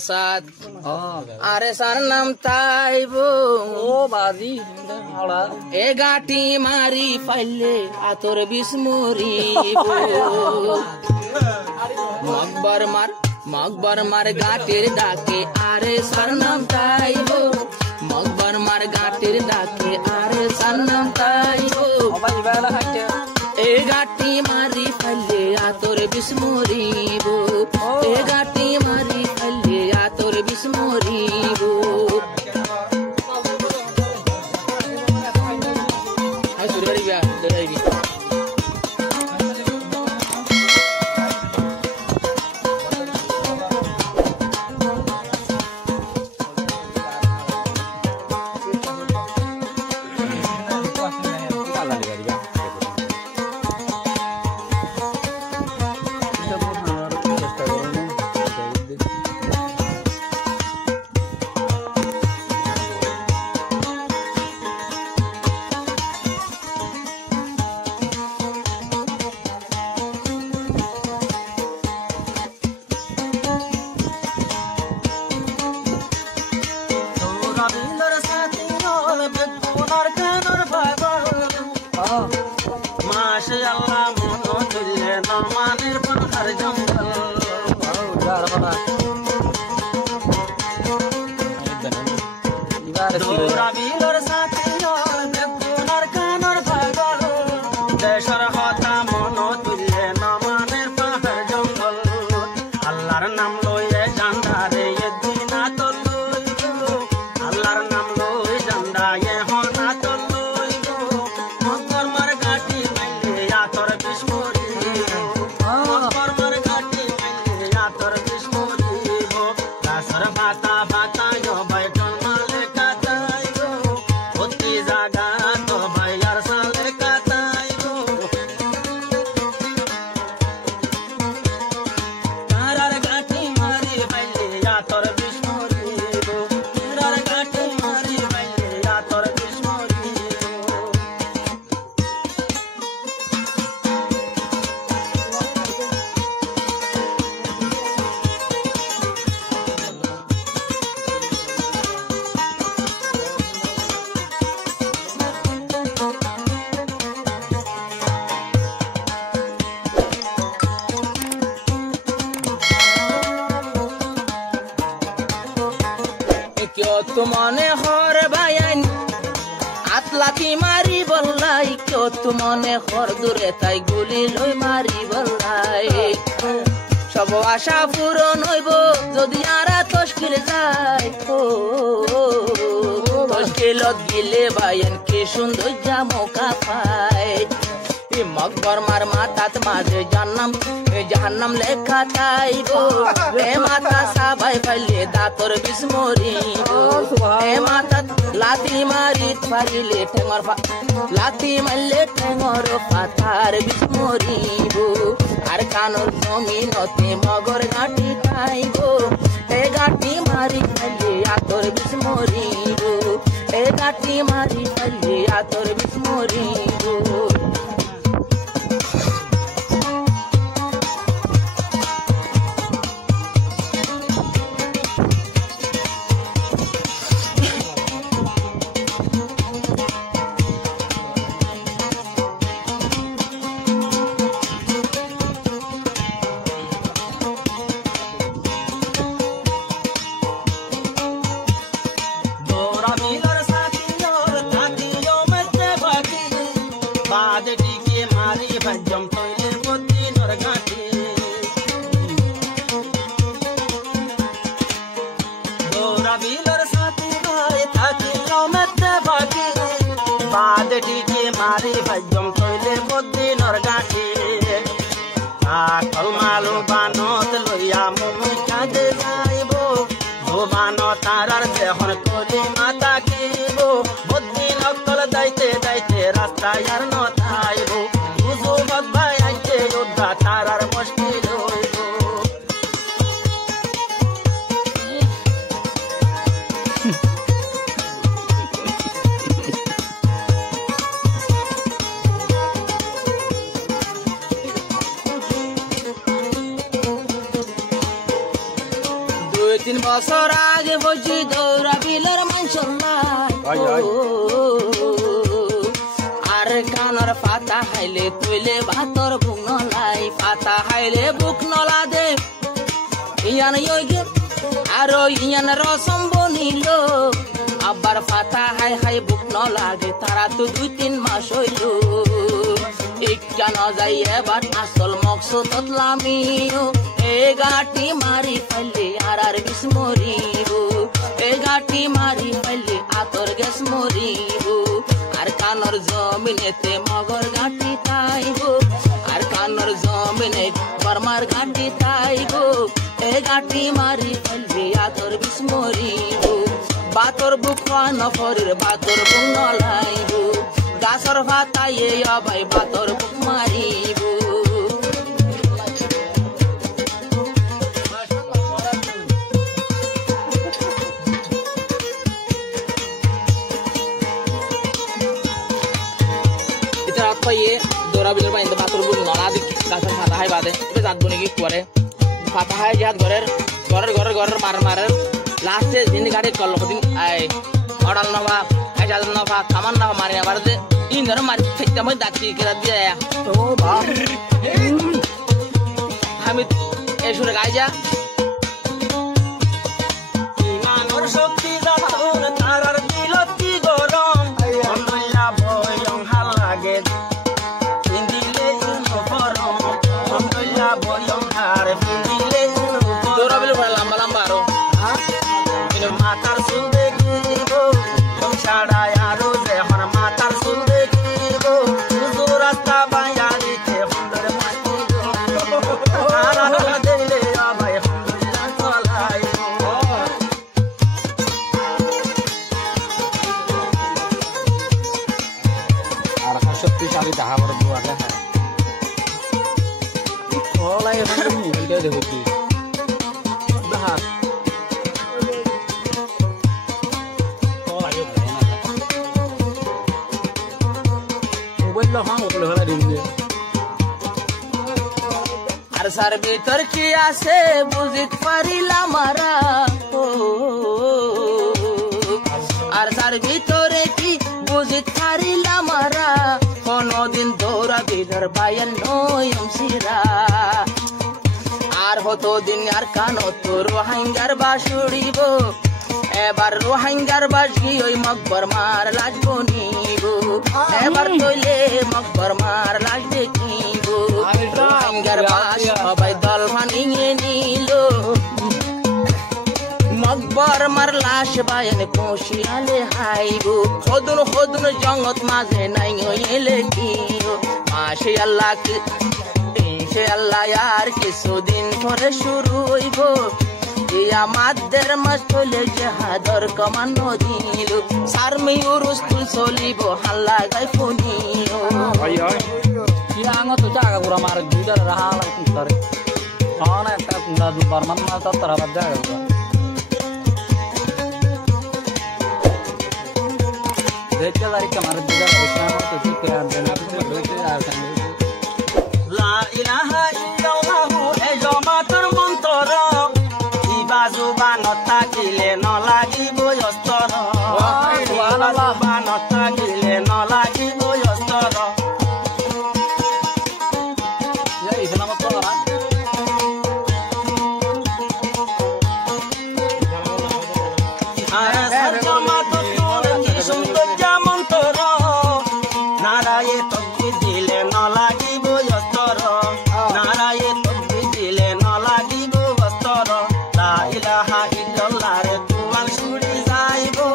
সাদ আরে সার নাম তাইবো ও বাজি এ গাটি মারি পাইলে আতর বিস্মরিব মকবর মার গাটির ডাকে আরে সার নাম তাইবো মকবর মার গাটির ডাকে আরে সার নাম তাইবো এ গাটি মারি পাইলে আতর বিস্মরিব এ গাটি মারি পাইলে আতর বিস্মরিব মনে হর বায়ান আতলাতি মারি বললাই কেউ তো মনে হর দূরে তাই গুলি লই মারি বললাই সব আশা পূরণ হইব যদি আর তশকিল যায় তশকিলত গিলে বায়ান কি সুন্দর জামকা পায় মকবর মার মাতাত মাঝে জাহান্নাম লেখা তাইব এ মাতা সাবাই পাইলে দাতর বিস্মরিব এ মাতা লাতি মারি পারিলে ঠেঙর লাতি মারলে ঠেঙর পাথার বিস্মরিব আর কানর জমিনতে মগর গাঁটি খাইব এ গাঁটি মারি পাইলে আতর বিস্মরিব এ গাঁটি মারি পাইলে আতর বিস্মরিব মারি ভাজ্যম তৈলে বদ্দি নরগাটি কলমালু বানত লইয়া মুমি কাজে যাইব বান তারার দেহন কলি মাতা কিব বদ্দি নকল দাইতে দাইতে রাস্তায় আর নথাইব বুঝু বদবাই আইতে যোদ্ধা তারার মুশকিল হইব 2-3 বছর আগে বসি দৌড়া বিলের মাইশল্লাই আর কানর পাতা হাইলে তুইলে ভাতর বুক নলাই পাতা হাইলে বুক নলা দে ইয়ান ইয়ে আর ইয়ান রসম বনিল আবার পাতা হাই হাই বুক নলাগে তারা তো 2-3 মাস হইল ইকা ন যাই এবার আসল মকসুদত লামিও এ গাটি মারি ফেললে আর বিষ মরিব এ গাটি মারি ফেললে আতর গ্যাস মরিব আর কানর জমিনেতে মগর গাটি তাইব আর কানর জমিনে বর্মার গাটি তাইব এ গাটি মারি ফেললে আতর বিষ মরিব বাতর বুক নফরের বাতর বুক নলাইব গাছর ভাতাইয়ে অবাই বাতর বুক মারিব দৌড়া বিলের পানিতে বাতর বুক নলা দেখি গাছের ফাতা হাই বাদে এটা জাত বনি কি করে ফাতা হাই যাত ঘরের মারের লাস্টে জিনি গাড়ি কল দিন আই অডাল নভা আইজাল নভা কামান নভা মারি আবার দে ইন ধরে মারি ফেকটা মই দাঁতি কেরা দিয়ে ও বাপ আমি এই সুরে গাই যা ইমানর শক্তি দাতুন তারার দিলতি গরম অনয়া বয়ং হাল লাগে ইন্দিলে ইনো গরম অনয়া বয়ং হার ইন্দিলে ইনো দৌড়া বিলে লম্বা লম্বা আরো মাতার সুল দেখিব ছাড়া আরো যে আমার মাতার সুল দেখিব রাস্তা বাইয়া দিতে সুন্দর দিলে ভাই চলাই আর শক্তিশালী তাহার বুয়াকে ওলাই মোবাইলটা দেখো কি দাহার আর সার ভিতর কি আছে বুঝিত পারিলাম আর সার ভিতরে কি বুঝিত পারিলাম কোনদিন দৌড়া বিদর বায়াল নয়ম সিরা আর হতো দিন আর কানো তো রোহিঙ্গার বাসুড়িব এবার রোহিঙ্গার বাস গিয়ে ওই মকবর মার লাশ বনিব এবার তৈলে মকবর মার লাশ দেখিব রোহিঙ্গার বাস সবাই দল ভাঙিয়ে নিল মকবর মার লাশ বায়ন কোশিয়ালে হাইব হদুন জঙ্গত মাঝে নাই এলে কি মাসে আল্লাহ ইনশে আল্লাহ আর কিছুদিন পরে শুরু হইব আমাদের মাস চলে জাহাদর কমানো দিল সারমি উরুস্তুল চলিব হাল্লা গাই ফোনিও Yang itu jaga kurang marah juga rahal itu tadi. Oh, nek tak nggak barman mal tak terhadap jaga. Beca dari kemarin juga Islam itu pikiran dan itu beca akan. La ilaha illallah ejamatar mantara ibazuba nota kile no lagi boyostoro ibazuba nota kile no lagi boyostoro Ya Islam itu orang. ara sarjamatar ki sundar jamantara naraye tokki dile no lagi boyostoro naraye tokki dile no lagi boyostoro la ilaha illallah re tuman shuri jaibo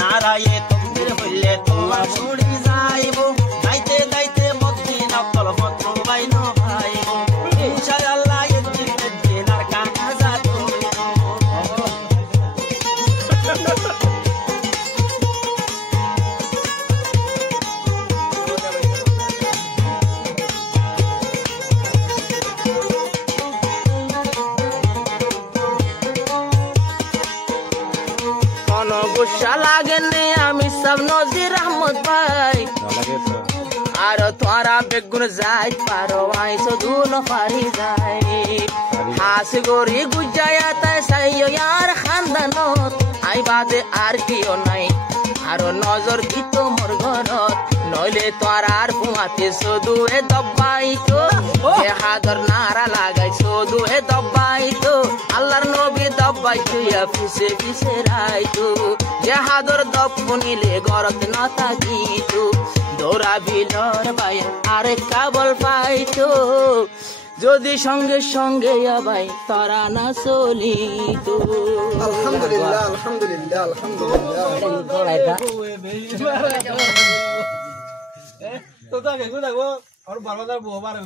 naraye tokbir hoile tuman shuri jaibo daite daite moddi nakal hotro baino baibo inshallah yetin dinar kana zato কোনো গুসা লাগেনি আমি সব নজির আহমদ ভাই আর তোরা বেগুন যাই পারো আইসো দুল পারি যাই হাস গরি গুজায়া তাই সাইও ইয়ার খানদানত আই বাদে আর কিও নাই আরো নজর দিত মোর ঘরত নইলে তোর আর ঘুমাতে শুধু এ দব্বাইতো এ হাদর নারা লাগাই শুধু এ দব্বাইতো আল্লাহর নবী দব্বাইতো ইয়া পিছে পিছে রাইতো যে হাদর দব শুনিলে ঘরত না থাকিতো দৌড়া বিলর ভাই আরে কাবল পাইতো যদি সঙ্গে সঙ্গে ভাই তারা না চলিতো আলহামদুলিল্লাহ আলহামদুলিল্লাহ আলহামদুলিল্লাহ তো তাকে কোথাও আর বারবার বউ বার